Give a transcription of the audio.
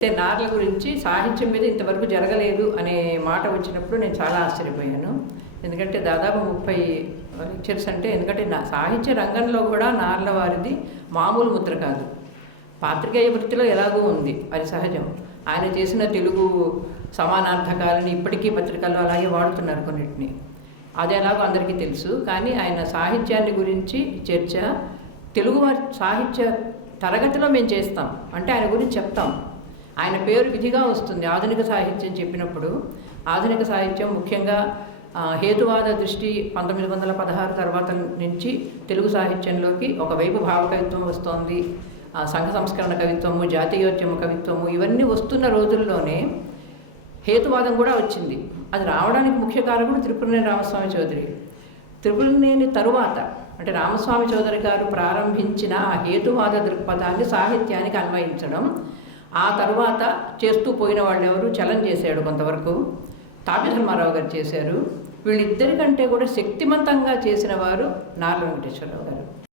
అయితే నార్ల గురించి సాహిత్యం మీద ఇంతవరకు జరగలేదు అనే మాట వచ్చినప్పుడు నేను చాలా ఆశ్చర్యపోయాను. ఎందుకంటే దాదాపు ముప్పై లెక్చర్స్ అంటే ఎందుకంటే నా సాహిత్య రంగంలో కూడా నార్ల వారిది మామూలు ముద్ర కాదు. పాత్రికేయ వృత్తిలో ఎలాగో ఉంది అది సహజం. ఆయన చేసిన తెలుగు సమానార్థకాలని ఇప్పటికీ పత్రికల్లో అలాగే వాడుతున్నారు కొన్నిటిని. అది ఎలాగో అందరికీ తెలుసు కానీ ఆయన సాహిత్యాన్ని గురించి చర్చ తెలుగువారి సాహిత్య తరగతిలో మేము చేస్తాం. అంటే ఆయన గురించి చెప్తాం. ఆయన పేరు విధిగా వస్తుంది. ఆధునిక సాహిత్యం చెప్పినప్పుడు ఆధునిక సాహిత్యం ముఖ్యంగా హేతువాద దృష్టి పంతొమ్మిది వందల పదహారు తర్వాత నుంచి తెలుగు సాహిత్యంలోకి ఒకవైపు భావకవిత్వం వస్తోంది సంఘ సంస్కరణ కవిత్వము జాతీయోద్యమ కవిత్వము ఇవన్నీ వస్తున్న రోజుల్లోనే హేతువాదం కూడా వచ్చింది. అది రావడానికి ముఖ్య కారకుడు త్రిపురనేని రామస్వామి చౌదరి. త్రిపురనేని తరువాత అంటే రామస్వామి చౌదరి గారు ప్రారంభించిన ఆ హేతువాద దృక్పథాన్ని సాహిత్యానికి అన్వయించడం ఆ తర్వాత చేస్తూ పోయిన వాళ్ళు ఎవరు చలం చేశాడు కొంతవరకు. తాపిధర్మారావు గారు చేశారు. వీళ్ళిద్దరికంటే కూడా శక్తిమంతంగా చేసిన వారు నార్ల వెంకటేశ్వరరావు గారు.